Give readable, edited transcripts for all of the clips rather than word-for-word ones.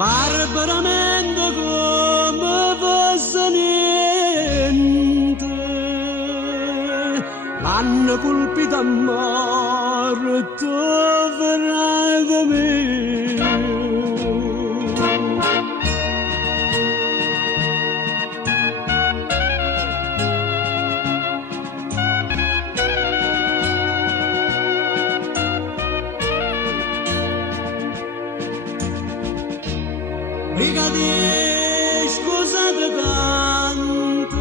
barbaramente come fosse niente, l'hanno colpito a morto verrà me. Brigadier, scusate tanto,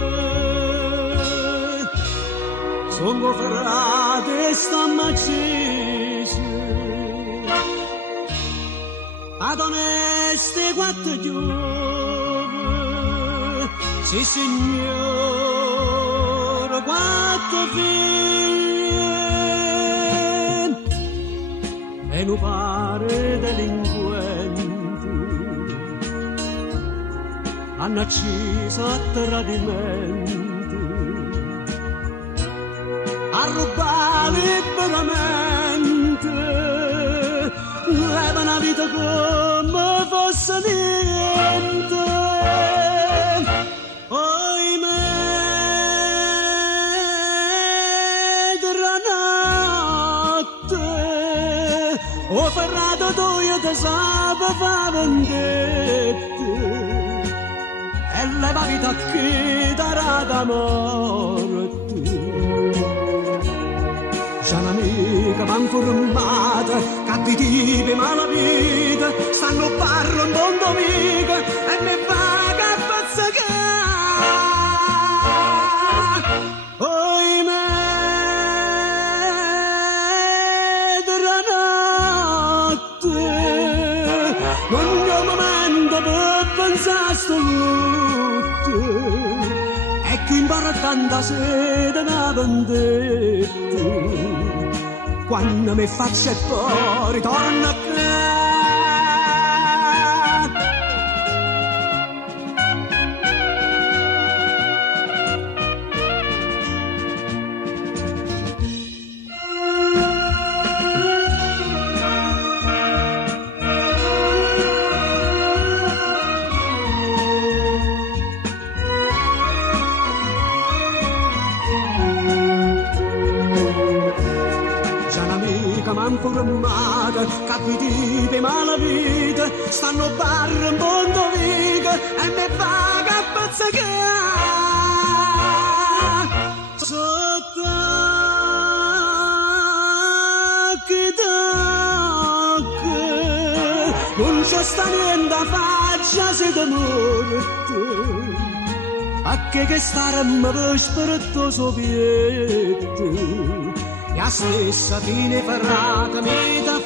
sono frate e stiamo accesi, ad onesti quattro giovani, sì signore, quattro figli, e non pare delinquenti. Hanno acceso a tradimento, a rubare liberamente, leva una vita come fosse niente. Oimè, della notte, ho ferrato tu io te sape fa vendetta, e leva vita che darà da morte. C'è un'amica m'ha informata che abitivi malavita stanno parlo in mondo amica e mi fa che pazzacare. Oimè, della notte non c'è un momento per pensare a sto e chi impara tanta sede una vendetta, quando mi faccio e poi ritorno a casa. M'han formata, capiti per malavita, stanno barre in mondo viga e mi fa che pazzacare. Sotto che tocca, non c'è sta niente a faccia se ti morte, a che staremmo per spiritoso pietto. La stessa fine ferrata mi da